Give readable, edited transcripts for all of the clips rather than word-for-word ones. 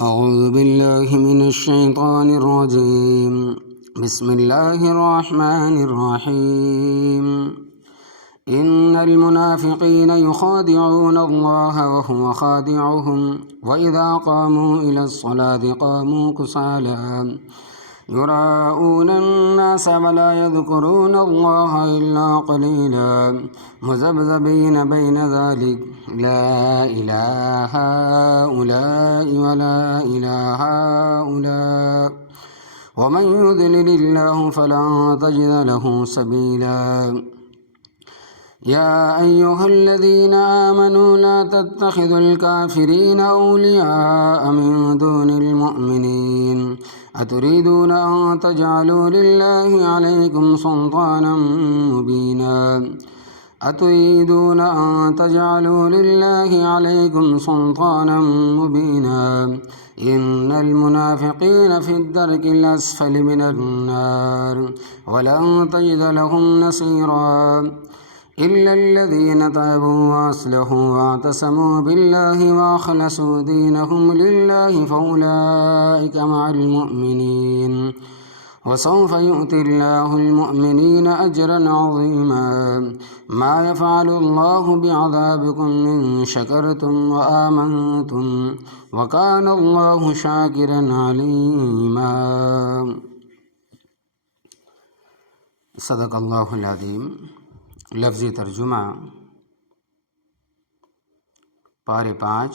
أعوذ بالله من الشيطان الرجيم. بسم الله الرحمن الرحيم. إن المنافقين يخادعون الله وهو خادعهم وإذا قاموا إلى الصلاة قاموا كسالى يراءون الناس ولا يذكرون الله إلا قليلا مذبذبين بين ذلك لا إله هؤلاء ولا إله هؤلاء ومن يضلل الله فلن تجد له سبيلا. يا أيها الذين آمنوا لا تتخذوا الكافرين أولياء من دون المؤمنين أتريدون أن تجعلوا لله عليكم سلطانا مبينا أتريدون أن تجعلوا لله عليكم سلطانا مبينا إن المنافقين في الدرك الأسفل من النار ولن تجد لهم نصيرا إلا الذين تابوا وأصلحوا واعتصموا بالله وأخلصوا دينهم لله فأولئك مع المؤمنين وسوف يؤتي الله المؤمنين أجرا عظيما. ما يفعل الله بعذابكم إن شكرتم وآمنتم وكان الله شاكرا عليما. صدق اللہ العظیم. لفظی ترجمہ پارے 5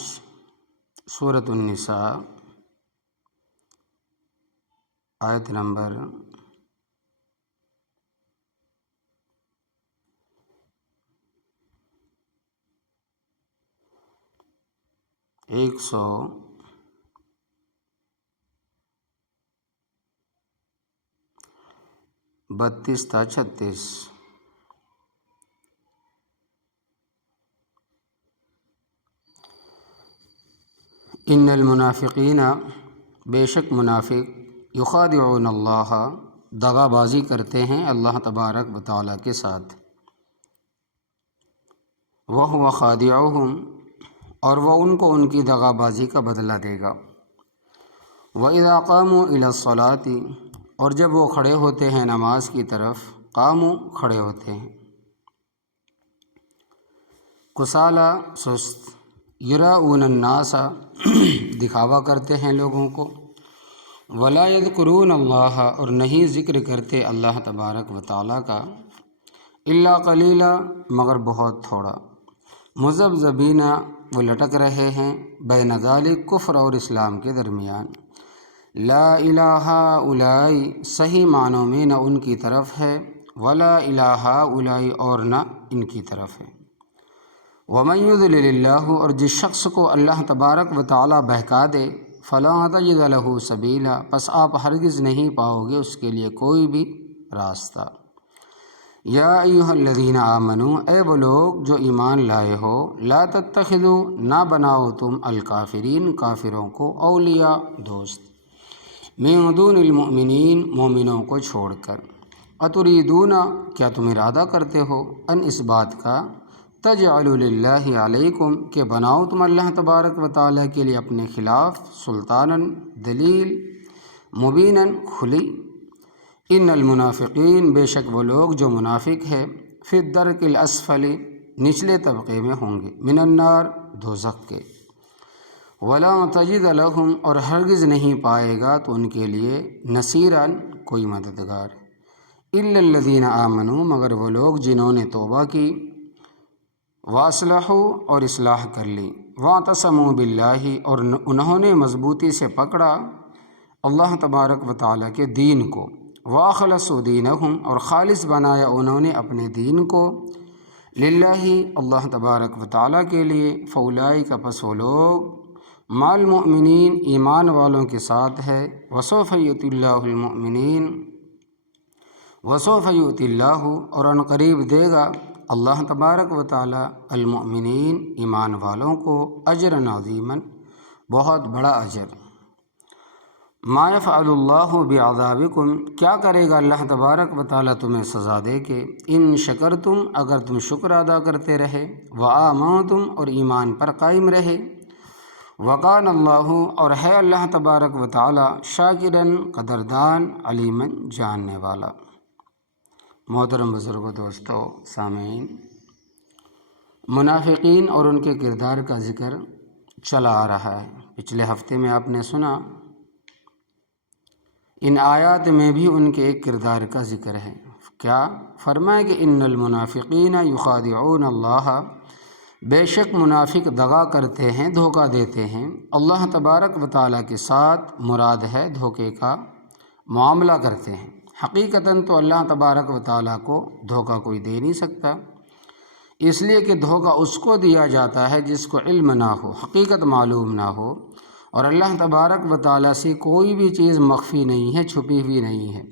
سورۃ النساء آیت نمبر 132 تا 36. ان المنافقین، بے شک منافق، یخادعون اللہ، دغا بازی کرتے ہیں اللہ تبارک و تعالیٰ کے ساتھ، وہو خادعہم، اور وہ ان کو ان کی دغا بازی کا بدلہ دے گا، وَإِذَا قَامُوا إِلَى الصَّلَاةِ، اور جب وہ کھڑے ہوتے ہیں نماز کی طرف، قاموا، کھڑے ہوتے ہیں، کسالى، سست، یراؤون الناس، دکھاوا کرتے ہیں لوگوں کو، ولا یذکرون اللہ، اور نہیں ذکر کرتے اللہ تبارک و تعالیٰ کا، الا قلیلا، مگر بہت تھوڑا، مذبذبین، وہ لٹک رہے ہیں، بین ذالک، کفر اور اسلام کے درمیان، لا الہ ہؤلاء، صحیح معنوں میں نہ ان کی طرف ہے، ولا الہ ہؤلاء، اور نہ ان کی طرف ہے، ومن یضلل اللہ، اور جس شخص کو اللہ تبارک و تعالیٰ بہکا دے، فلا تجد لہ سبیلا، پس آپ ہرگز نہیں پاؤ گے اس کے لیے کوئی بھی راستہ. یا ایھا الذین آمنوا، اے وہ لوگ جو ایمان لائے ہو، لا تتخذوا، نہ بناؤ تم، الکافرین، کافروں کو، اولیاء، دوست، من دون المؤمنین، مومنوں کو چھوڑ کر، اتریدون، کیا تم ارادہ کرتے ہو، ان، اس بات کا، تجعلوا للہ علیکم، کہ بناؤ تم اللہ تبارک و تعالیٰ کے لیے اپنے خلاف، سلطاناً، دلیل، مبیناً، کھلی. ان المنافقین، بے شک وہ لوگ جو منافق ہے، فی الدرک الاسفل، نچلے طبقے میں ہوں گے، من النار، دوزخ کے، ولا تجد لہم، اور ہرگز نہیں پائے گا تو ان کے لیے، نصیراً، کوئی مددگار، الا الذین آمنوا، مگر وہ لوگ جنہوں نے توبہ کی، واصلحوا، اور اصلاح کر لی، واعتصموا باللہ، اور انہوں نے مضبوطی سے پکڑا اللہ تبارک و تعالیٰ کے دین کو، واخلصوا دینہم، اور خالص بنایا انہوں نے اپنے دین کو، للہ، اللہ تبارک و تعالیٰ کے لیے، فاولئک، پس وہ لوگ، مع المؤمنین، ایمان والوں کے ساتھ ہے، وسوف یؤتی اللہ المؤمنین، وسوف یؤتی اللہ، اور ان قریب دے گا اللہ تبارک و تعالیٰ، المؤمنین، ایمان والوں کو، اجرا عظیما، بہت بڑا اجر. ما یفعل اللہ بعذابکم، کیا کرے گا اللہ تبارک و تعالیٰ تمہیں سزا دے کے، ان شکرتم، اگر تم شکر ادا کرتے رہے، وآمنتم، اور ایمان پر قائم رہے، وقان اللہ، اور ہے اللہ تبارک و تعالی شاکرن قدردان علیمن جاننے والا۔ محترم بزرگوں، دوستو، سامعین، منافقین اور ان کے کردار کا ذکر چلا آ رہا ہے۔ پچھلے ہفتے میں آپ نے سنا ان آیات میں بھی ان کے ایک کردار کا ذکر ہے۔ کیا فرمایا کہ ان المنافقین یخادعون اللہ، بے شک منافق دغا کرتے ہیں، دھوکہ دیتے ہیں اللہ تبارک و تعالیٰ کے ساتھ، مراد ہے دھوکے کا معاملہ کرتے ہیں۔ حقیقتاً تو اللہ تبارک و تعالیٰ کو دھوکہ کوئی دے نہیں سکتا، اس لیے کہ دھوکہ اس کو دیا جاتا ہے جس کو علم نہ ہو، حقیقت معلوم نہ ہو، اور اللہ تبارک و تعالیٰ سے کوئی بھی چیز مخفی نہیں ہے، چھپی ہوئی نہیں ہے،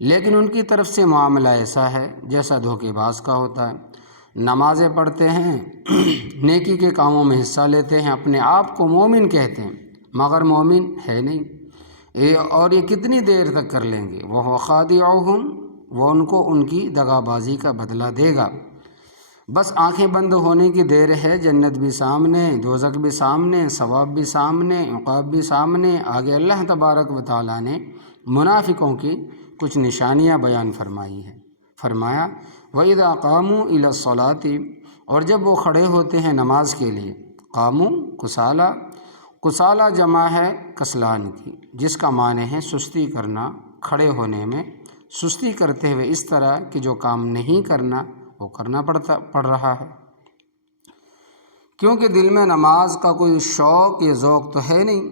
لیکن ان کی طرف سے معاملہ ایسا ہے جیسا دھوکے باز کا ہوتا ہے۔ نمازیں پڑھتے ہیں، نیکی کے کاموں میں حصہ لیتے ہیں، اپنے آپ کو مومن کہتے ہیں مگر مومن ہے نہیں، اور یہ کتنی دیر تک کر لیں گے؟ وہ خادعہم، وہ ان کو ان کی دغا بازی کا بدلہ دے گا۔ بس آنکھیں بند ہونے کی دیر ہے، جنت بھی سامنے، دوزخ بھی سامنے، ثواب بھی سامنے، عقاب بھی سامنے۔ آگے اللہ تبارک و تعالیٰ نے منافقوں کی کچھ نشانیاں بیان فرمائی ہیں۔ فرمایا وَإِذَا قَامُوا إِلَى الصَّلَاةِ، اور جب وہ کھڑے ہوتے ہیں نماز کے لیے، قاموا کسالہ، کسالہ جمع ہے کسلان کی، جس کا معنی ہے سستی کرنا، کھڑے ہونے میں سستی کرتے ہوئے، اس طرح کہ جو کام نہیں کرنا وہ کرنا پڑ رہا ہے، کیونکہ دل میں نماز کا کوئی شوق یا ذوق تو ہے نہیں۔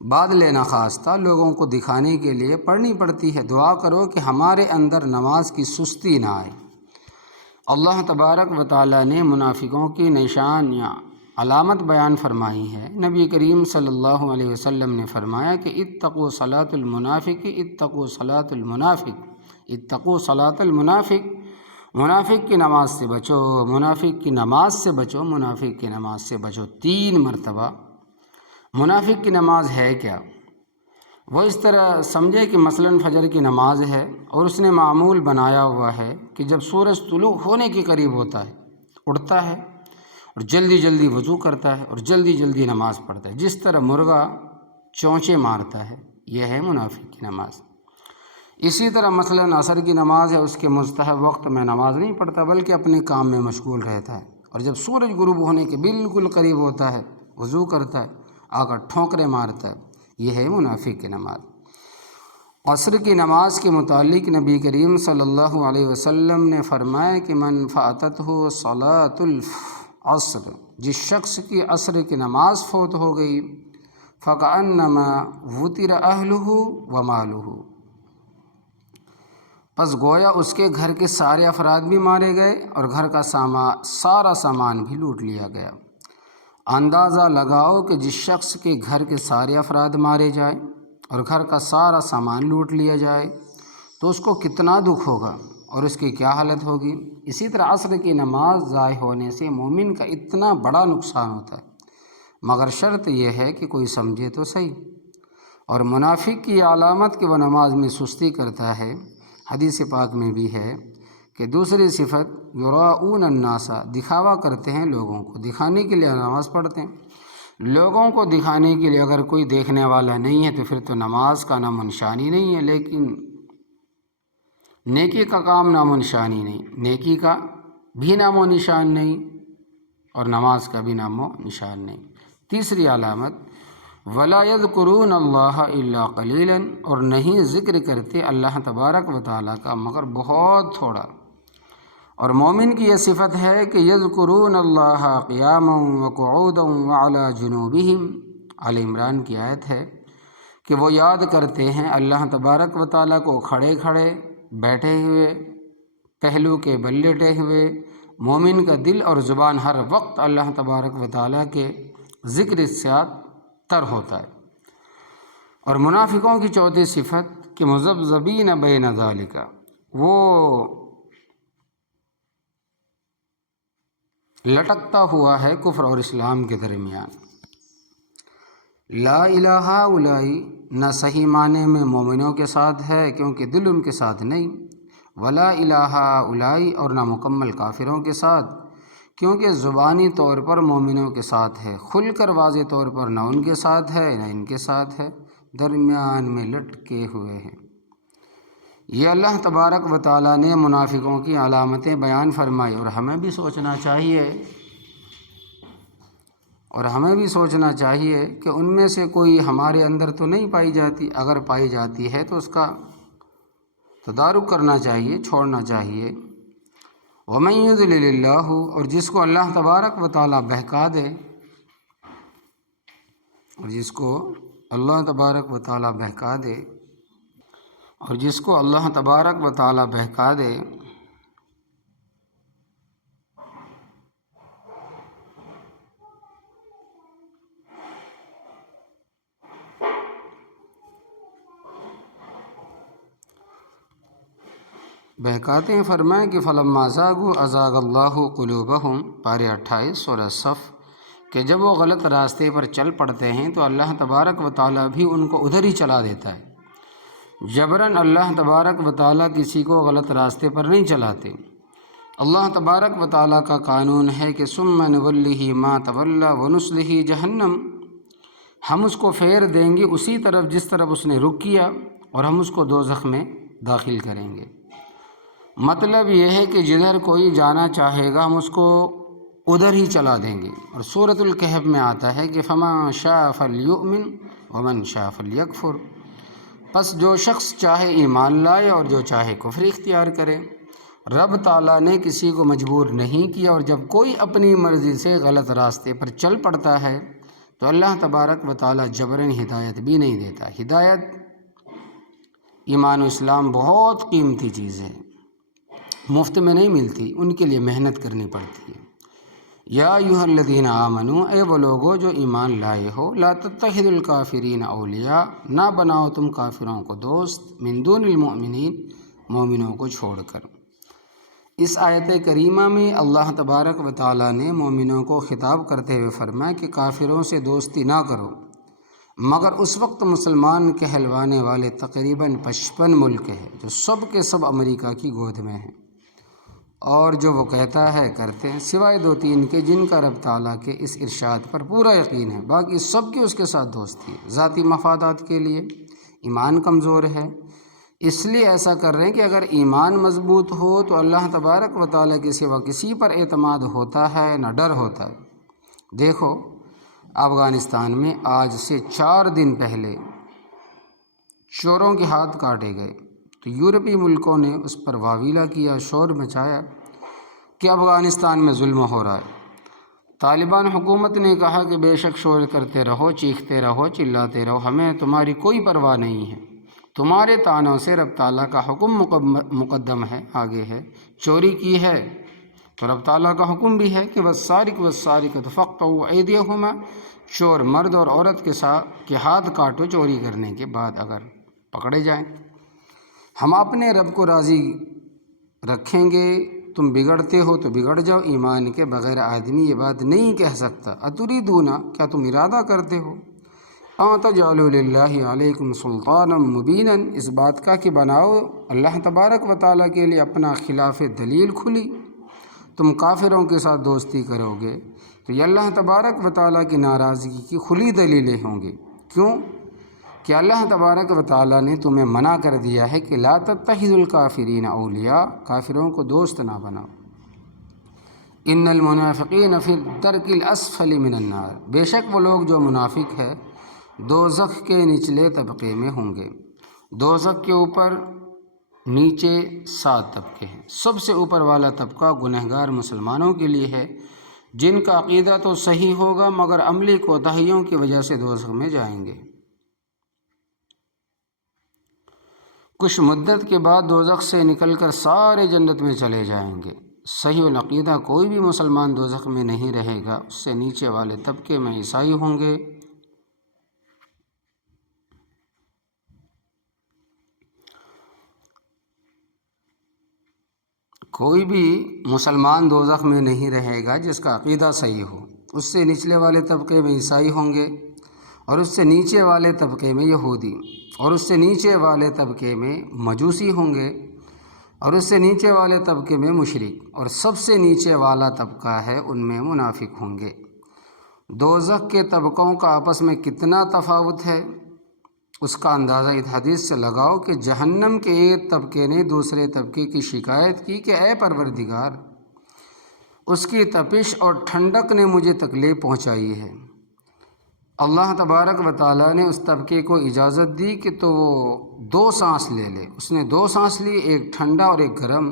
بعد لینا خواستہ لوگوں کو دکھانے کے لیے پڑھنی پڑتی ہے۔ دعا کرو کہ ہمارے اندر نماز کی سستی نہ آئے۔ اللہ تبارک و تعالیٰ نے منافقوں کی نشان یا علامت بیان فرمائی ہے۔ نبی کریم صلی اللہ علیہ وسلم نے فرمایا کہ اتقوا صلاۃ المنافق، اتقوا صلاۃ المنافق، اتقوا صلاۃ المنافق، منافق کی نماز سے بچو، منافق کی نماز سے بچو، منافق کی نماز سے بچو، 3 مرتبہ۔ منافق کی نماز ہے کیا؟ وہ اس طرح سمجھے کہ مثلاً فجر کی نماز ہے اور اس نے معمول بنایا ہوا ہے کہ جب سورج طلوع ہونے کے قریب ہوتا ہے اٹھتا ہے اور جلدی جلدی وضو کرتا ہے اور جلدی جلدی نماز پڑھتا ہے، جس طرح مرغا چونچے مارتا ہے، یہ ہے منافق کی نماز۔ اسی طرح مثلاً عصر کی نماز ہے، اس کے مستحب وقت میں نماز نہیں پڑھتا بلکہ اپنے کام میں مشغول رہتا ہے، اور جب سورج غروب ہونے کے بالکل قریب ہوتا ہے وضو کرتا ہے، آ کر ٹھونکریں مارتا ہے، یہ ہے منافق کی نماز۔ عصر کی نماز کے متعلق نبی کریم صلی اللہ علیہ وسلم نے فرمایا کہ من فاتتہ صلاۃ العصر، جس شخص کی عصر کی نماز فوت ہو گئی، فکأنما وطر اہلہ ومالہ، پس گویا اس کے گھر کے سارے افراد بھی مارے گئے اور گھر کا سارا سامان بھی لوٹ لیا گیا۔ اندازہ لگاؤ کہ جس شخص کے گھر کے سارے افراد مارے جائیں اور گھر کا سارا سامان لوٹ لیا جائے تو اس کو کتنا دکھ ہوگا اور اس کی کیا حالت ہوگی۔ اسی طرح عصر کی نماز ضائع ہونے سے مومن کا اتنا بڑا نقصان ہوتا ہے، مگر شرط یہ ہے کہ کوئی سمجھے تو صحیح۔ اور منافق کی علامت کہ وہ نماز میں سستی کرتا ہے، حدیث پاک میں بھی ہے کہ دوسری صفت یراؤون الناس، دکھاوا کرتے ہیں لوگوں کو، دکھانے کے لیے نماز پڑھتے ہیں۔ لوگوں کو دکھانے کے لیے اگر کوئی دیکھنے والا نہیں ہے تو پھر تو نماز کا نام و نشان ہی نہیں ہے، لیکن نیکی کا کام نام و نشان ہی نہیں، نیکی کا بھی نام و نشان نہیں اور نماز کا بھی نام و نشان نہیں۔ تیسری علامت ولا یذکرون اللہ الا قلیلا، اور نہیں ذکر کرتے اللہ تبارک و تعالیٰ کا مگر بہت تھوڑا۔ اور مومن کی یہ صفت ہے کہ یذکرون اللہ قیاما وقعودا وعلی جنوبہم، آل عمران کی آیت ہے کہ وہ یاد کرتے ہیں اللہ تبارک و تعالیٰ کو کھڑے کھڑے، بیٹھے ہوئے، پہلو کے بل لیٹے ہوئے۔ مومن کا دل اور زبان ہر وقت اللہ تبارک و تعالیٰ کے ذکر سے تر ہوتا ہے۔ اور منافقوں کی چوتھی صفت کہ مذبذبین بین ذالک، وہ لٹکتا ہوا ہے کفر اور اسلام کے درمیان۔ لا الہ الا، نہ صحیح معنی میں مومنوں کے ساتھ ہے کیونکہ دل ان کے ساتھ نہیں، ولا الہ الا، اور نہ مکمل کافروں کے ساتھ کیونکہ زبانی طور پر مومنوں کے ساتھ ہے، کھل کر واضح طور پر نہ ان کے ساتھ ہے نہ ان کے ساتھ ہے، درمیان میں لٹکے ہوئے ہیں۔ یہ اللہ تبارک و تعالیٰ نے منافقوں کی علامتیں بیان فرمائی، اور ہمیں بھی سوچنا چاہیے کہ ان میں سے کوئی ہمارے اندر تو نہیں پائی جاتی، اگر پائی جاتی ہے تو اس کا تدارک کرنا چاہیے، چھوڑنا چاہیے۔ وَمَن يُضْلِلِ اللَّهُ، اور جس کو اللہ تبارک و تعالیٰ بہکا دے، اور جس کو اللہ تبارک و تعالیٰ بہکا دے، بہکاتے ہیں۔ فرمایا کہ فَلَمَّا زَاغُوا أَزَاغَ اللَّهُ قُلُوبَهُمْ، پارہ 28 سورہ صف، کہ جب وہ غلط راستے پر چل پڑتے ہیں تو اللہ تبارک و تعالیٰ بھی ان کو ادھر ہی چلا دیتا ہے۔ جبراً اللہ تبارک و تعالیٰ کسی کو غلط راستے پر نہیں چلاتے۔ اللہ تبارک و تعالیٰ کا قانون ہے کہ ثُمَّ نُوَلِّهِ مَا تَوَلَّىٰ وَنُصْلِهِ جَهَنَّمَ، ہم اس کو پھیر دیں گے اسی طرف جس طرف اس نے رخ کیا، اور ہم اس کو دوزخ میں داخل کریں گے۔ مطلب یہ ہے کہ جدھر کوئی جانا چاہے گا ہم اس کو ادھر ہی چلا دیں گے۔ اور سورۃ الکہف میں آتا ہے کہ فَمَن شَاءَ فَلْيُؤْمِنْ وَمَن شَاءَ فَلْيَكْفُرْ، پس جو شخص چاہے ایمان لائے اور جو چاہے کفر اختیار کرے۔ رب تعالیٰ نے کسی کو مجبور نہیں کیا، اور جب کوئی اپنی مرضی سے غلط راستے پر چل پڑتا ہے تو اللہ تبارک و تعالیٰ جبراً ہدایت بھی نہیں دیتا۔ ہدایت، ایمان و اسلام بہت قیمتی چیز ہے، مفت میں نہیں ملتی، ان کے لیے محنت کرنی پڑتی ہے۔ یا ایھا الذین آمنوا، اے وہ لوگو جو ایمان لائے ہو، لا تتخذوا الکافرین اولیاء، نہ بناؤ تم کافروں کو دوست، من دون المؤمنین، مومنوں کو چھوڑ کر۔ اس آیت کریمہ میں اللہ تبارک و تعالیٰ نے مومنوں کو خطاب کرتے ہوئے فرمایا کہ کافروں سے دوستی نہ کرو، مگر اس وقت مسلمان کہلوانے والے تقریباً 55 ملک ہیں جو سب کے سب امریکہ کی گود میں ہیں، اور جو وہ کہتا ہے کرتے ہیں، سوائے 2-3 کے جن کا رب تعالیٰ کے اس ارشاد پر پورا یقین ہے، باقی سب کی اس کے ساتھ دوستی ہے، ذاتی مفادات کے لیے۔ ایمان کمزور ہے، اس لیے ایسا کر رہے ہیں کہ اگر ایمان مضبوط ہو تو اللہ تبارک و تعالیٰ کے سوا کسی پر اعتماد ہوتا ہے نہ ڈر ہوتا ہے۔ دیکھو افغانستان میں آج سے 4 دن پہلے چوروں کے ہاتھ کاٹے گئے، تو یورپی ملکوں نے اس پر واویلا کیا، شور مچایا کہ افغانستان میں ظلم ہو رہا ہے۔ طالبان حکومت نے کہا کہ بے شک شور کرتے رہو، چیختے رہو، چلاتے رہو، ہمیں تمہاری کوئی پرواہ نہیں ہے، تمہارے طعنوں سے رب تعالیٰ کا حکم مقدم ہے، آگے ہے، چوری کی ہے تو رب تعالیٰ کا حکم بھی ہے کہ والسارق والسارقۃ فاقطعوا ایدیہما، چور مرد اور عورت کے ہاتھ کاٹو چوری کرنے کے بعد اگر پکڑے جائیں۔ ہم اپنے رب کو راضی رکھیں گے، تم بگڑتے ہو تو بگڑ جاؤ، ایمان کے بغیر آدمی یہ بات نہیں کہہ سکتا۔ اتریدون، کیا تم ارادہ کرتے ہو، ان تجعلوا للہ علیکم سلطانا مبینا، اس بات کا کہ بناؤ اللہ تبارک و تعالیٰ کے لیے اپنا خلاف دلیل کھلی، تم کافروں کے ساتھ دوستی کرو گے تو یہ اللہ تبارک و تعالیٰ کی ناراضگی کی کھلی دلیلیں ہوں گی۔ کیوں کہ اللہ تبارک و تعالیٰ نے تمہیں منع کر دیا ہے کہ لا تتخذوا الکافرین اولیاء، کافروں کو دوست نہ بناؤ۔ ان المنافقین فی الدرک الاسفل من النار، بے شک وہ لوگ جو منافق ہے دوزخ کے نچلے طبقے میں ہوں گے۔ دوزخ کے اوپر نیچے 7 طبقے ہیں، سب سے اوپر والا طبقہ گنہگار مسلمانوں کے لیے ہے، جن کا عقیدہ تو صحیح ہوگا مگر عملی کوتاہیوں کی وجہ سے دوزخ میں جائیں گے۔ کچھ مدت کے بعد دوزخ سے نکل کر سارے جنت میں چلے جائیں گے۔ صحیح العقیدہ کوئی بھی مسلمان دوزخ میں نہیں رہے گا، اس سے نیچے والے طبقے میں عیسائی ہوں گے، کوئی بھی مسلمان دوزخ میں نہیں رہے گا جس کا عقیدہ صحیح ہو۔ اس سے نچلے والے طبقے میں عیسائی ہوں گے، اور اس سے نیچے والے طبقے میں یہودی، اور اس سے نیچے والے طبقے میں مجوسی ہوں گے، اور اس سے نیچے والے طبقے میں مشرک، اور سب سے نیچے والا طبقہ ہے ان میں منافق ہوں گے۔ دوزخ کے طبقوں کا آپس میں کتنا تفاوت ہے اس کا اندازہ اس حدیث سے لگاؤ کہ جہنم کے ایک طبقے نے دوسرے طبقے کی شکایت کی کہ اے پروردگار، اس کی تپش اور ٹھنڈک نے مجھے تکلیف پہنچائی ہے۔ اللہ تبارک و تعالیٰ نے اس طبقے کو اجازت دی کہ تو وہ 2 سانس لے لے۔ اس نے 2 سانس لی، ایک ٹھنڈا اور ایک گرم۔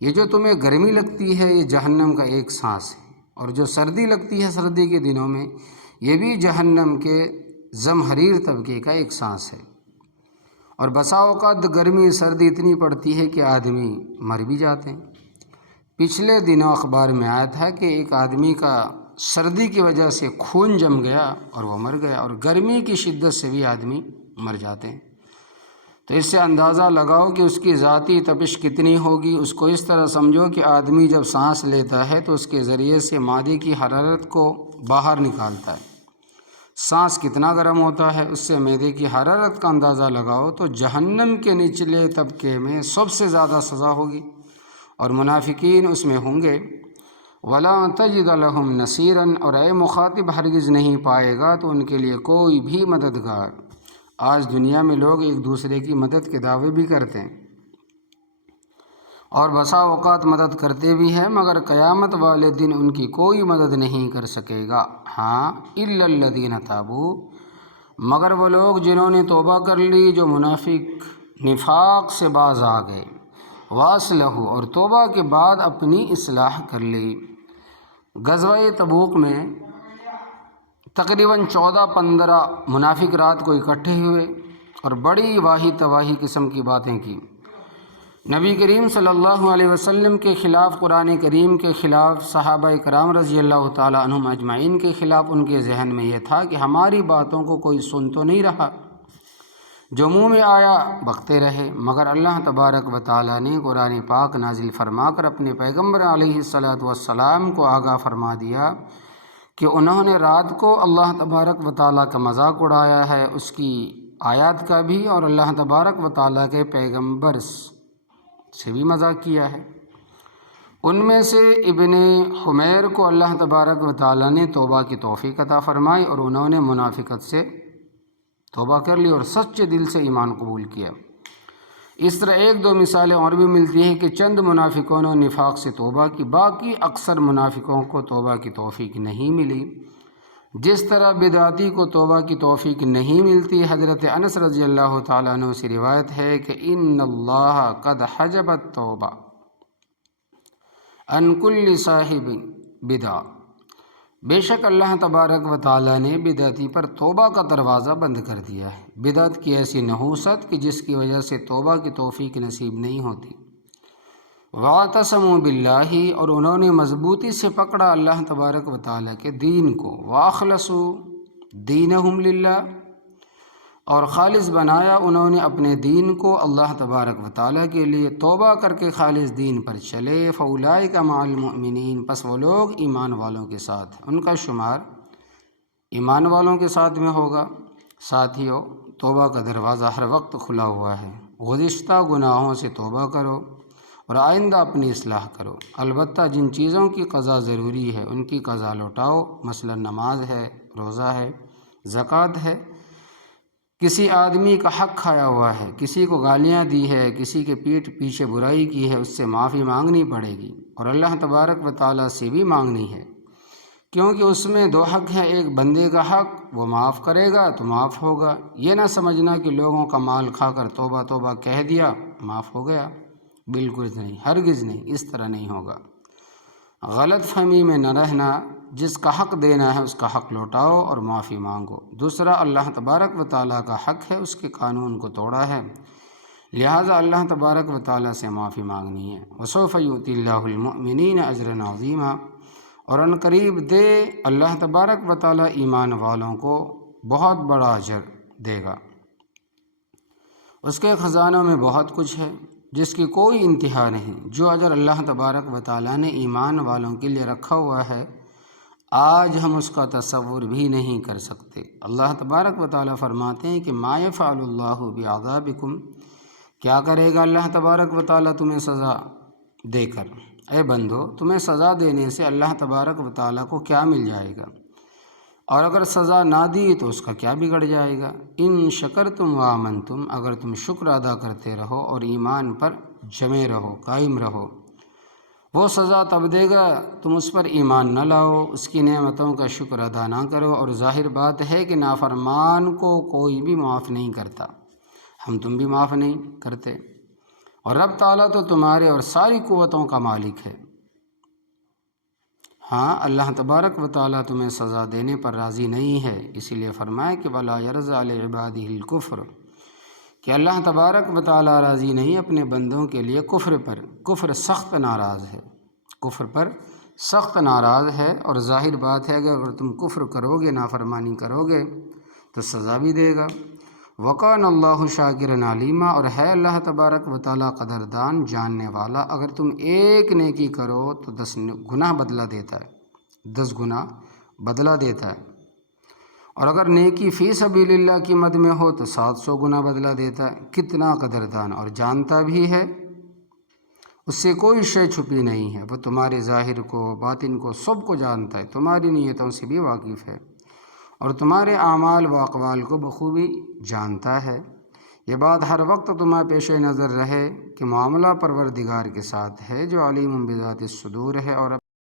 یہ جو تمہیں گرمی لگتی ہے یہ جہنم کا ایک سانس ہے، اور جو سردی لگتی ہے سردی کے دنوں میں یہ بھی جہنم کے زمہریر طبقے کا ایک سانس ہے۔ اور بسا اوقات گرمی سردی اتنی پڑتی ہے کہ آدمی مر بھی جاتے ہیں۔ پچھلے دنوں اخبار میں آیا تھا کہ ایک آدمی کا سردی کی وجہ سے خون جم گیا اور وہ مر گیا، اور گرمی کی شدت سے بھی آدمی مر جاتے ہیں۔ تو اس سے اندازہ لگاؤ کہ اس کی ذاتی تپش کتنی ہوگی۔ اس کو اس طرح سمجھو کہ آدمی جب سانس لیتا ہے تو اس کے ذریعے سے معدے کی حرارت کو باہر نکالتا ہے۔ سانس کتنا گرم ہوتا ہے، اس سے معدے کی حرارت کا اندازہ لگاؤ۔ تو جہنم کے نچلے طبقے میں سب سے زیادہ سزا ہوگی، اور منافقین اس میں ہوں گے۔ وَلَا تَجِدَ لَهُمْ نَصِيرًا، اور اے مخاطب ہرگز نہیں پائے گا تو ان کے لیے کوئی بھی مددگار۔ آج دنیا میں لوگ ایک دوسرے کی مدد کے دعوے بھی کرتے ہیں اور بسا اوقات مدد کرتے بھی ہیں، مگر قیامت والے دن ان کی کوئی مدد نہیں کر سکے گا۔ ہاں إِلَّا الَّذِينَ تَابُوا، مگر وہ لوگ جنہوں نے توبہ کر لی، جو منافق نفاق سے باز آ گئے، وَأَصْلَحُوا، اور توبہ کے بعد اپنی اصلاح کر لی۔ غزوہ تبوک میں تقریباً 14-15 منافق رات کو اکٹھے ہوئے اور بڑی واہی تواہی قسم کی باتیں کی۔ نبی کریم صلی اللہ علیہ وسلم کے خلاف، قرآن کریم کے خلاف، صحابہ کرام رضی اللہ تعالیٰ عنہم اجمعین کے خلاف۔ ان کے ذہن میں یہ تھا کہ ہماری باتوں کو کوئی سن تو نہیں رہا، جو منہ میں آیا بکتے رہے۔ مگر اللہ تبارک و تعالیٰ نے قرآن پاک نازل فرما کر اپنے پیغمبر علیہ الصلاۃ والسلام کو آگاہ فرما دیا کہ انہوں نے رات کو اللہ تبارک و تعالیٰ کا مذاق اڑایا ہے، اس کی آیات کا بھی، اور اللہ تبارک و تعالیٰ کے پیغمبر سے بھی مذاق کیا ہے۔ ان میں سے ابن حمیر کو اللہ تبارک و تعالیٰ نے توبہ کی توفیق عطا فرمائی، اور انہوں نے منافقت سے توبہ کر لی اور سچے دل سے ایمان قبول کیا۔ اس طرح 1-2 مثالیں اور بھی ملتی ہیں کہ چند منافقوں نے نفاق سے توبہ کی، باقی اکثر منافقوں کو توبہ کی توفیق نہیں ملی۔ جس طرح بدعتی کو توبہ کی توفیق نہیں ملتی، حضرت انس رضی اللہ تعالیٰ عنہ سے روایت ہے کہ ان اللہ قد حجب التوبہ عن کل صاحب بدعہ، بے شک اللہ تبارک و تعالیٰ نے بدعتی پر توبہ کا دروازہ بند کر دیا ہے۔ بدعت کی ایسی نحوست کہ جس کی وجہ سے توبہ کی توفیق نصیب نہیں ہوتی۔ وَاعْتَصَمُوا بِاللَّهِ، اور انہوں نے مضبوطی سے پکڑا اللہ تبارک و تعالیٰ کے دین کو۔ وَأَخْلَصُوا دِينَهُمْ لِلَّهِ، اور خالص بنایا انہوں نے اپنے دین کو اللہ تبارک و تعالیٰ کے لیے، توبہ کر کے خالص دین پر چلے۔ فَأُولَٰئِكَ مَعَ الْمُؤْمِنِينَ، پس وہ لوگ ایمان والوں کے ساتھ، ان کا شمار ایمان والوں کے ساتھ میں ہوگا۔ ساتھیو، توبہ کا دروازہ ہر وقت کھلا ہوا ہے۔ گزشتہ گناہوں سے توبہ کرو اور آئندہ اپنی اصلاح کرو۔ البتہ جن چیزوں کی قضا ضروری ہے ان کی قضا لوٹاؤ، مثلا نماز ہے، روزہ ہے، زکوٰۃ ہے۔ کسی آدمی کا حق کھایا ہوا ہے، کسی کو گالیاں دی ہے، کسی کے پیٹھ پیچھے برائی کی ہے، اس سے معافی مانگنی پڑے گی، اور اللہ تبارک و تعالیٰ سے بھی مانگنی ہے، کیونکہ اس میں 2 حق ہیں۔ ایک بندے کا حق، وہ معاف کرے گا تو معاف ہوگا۔ یہ نہ سمجھنا کہ لوگوں کا مال کھا کر توبہ توبہ کہہ دیا معاف ہو گیا، بالکل نہیں، ہرگز نہیں، اس طرح نہیں ہوگا۔ غلط فہمی میں نہ رہنا، جس کا حق دینا ہے اس کا حق لوٹاؤ اور معافی مانگو۔ دوسرا، اللہ تبارک و تعالیٰ کا حق ہے، اس کے قانون کو توڑا ہے، لہٰذا اللہ تبارک و تعالیٰ سے معافی مانگنی ہے۔ وَسَوْفَ يُؤْتِ اللَّهُ الْمُؤْمِنِينَ أَجْرًا عَظِيمًا، اور ان قریب دے اللہ تبارک و تعالیٰ ایمان والوں کو بہت بڑا اجر دے گا۔ اس کے خزانوں میں بہت کچھ ہے جس کی کوئی انتہا نہیں۔ جو اجر اللہ تبارک و تعالیٰ نے ایمان والوں کے لیے رکھا ہوا ہے، آج ہم اس کا تصور بھی نہیں کر سکتے۔ اللہ تبارک و تعالیٰ فرماتے ہیں کہ ما یفعل اللہ بعذابکم، کیا کرے گا اللہ تبارک و تعالیٰ تمہیں سزا دے کر؟ اے بندو، تمہیں سزا دینے سے اللہ تبارک و تعالیٰ کو کیا مل جائے گا؟ اور اگر سزا نہ دی تو اس کا کیا بگڑ جائے گا؟ ان شکرتم و آمنتم، اگر تم شکر ادا کرتے رہو اور ایمان پر جمے رہو، قائم رہو، وہ سزا تب دے گا تم اس پر ایمان نہ لاؤ، اس کی نعمتوں کا شکر ادا نہ کرو، اور ظاہر بات ہے کہ نافرمان کو کوئی بھی معاف نہیں کرتا، ہم تم بھی معاف نہیں کرتے، اور رب تعالیٰ تو تمہارے اور ساری قوتوں کا مالک ہے۔ ہاں، اللہ تبارک و تعالیٰ تمہیں سزا دینے پر راضی نہیں ہے، اسی لیے فرمایا کہ وَلَا يَرْضَىٰ لِعِبَادِهِ الْكُفْرَ، کہ اللہ تبارک و تعالیٰ راضی نہیں اپنے بندوں کے لیے کفر پر، کفر سخت ناراض ہے، کفر پر سخت ناراض ہے، اور ظاہر بات ہے کہ اگر تم کفر کرو گے، نافرمانی کرو گے تو سزا بھی دے گا۔ وَقَانَ اللَّهُ شَاكِرًا عَلِيمًا، اور ہے اللہ تبارک و تعالیٰ قدردان جاننے والا، اگر تم ایک نیکی کرو تو 10 گناہ بدلہ دیتا ہے، 10 گناہ بدلہ دیتا ہے، اور اگر نیکی فی سبیل اللہ کی مد میں ہو تو 700 گنا بدلہ دیتا ہے۔ کتنا قدردان اور جانتا بھی ہے، اس سے کوئی شے چھپی نہیں ہے، وہ تمہارے ظاہر کو، باطن کو، سب کو جانتا ہے، تمہاری نیتوں سے بھی واقف ہے، اور تمہارے اعمال و اقوال کو بخوبی جانتا ہے۔ یہ بات ہر وقت تمہیں پیش نظر رہے کہ معاملہ پروردگار کے ساتھ ہے جو علیم بذات الصدور ہے، اور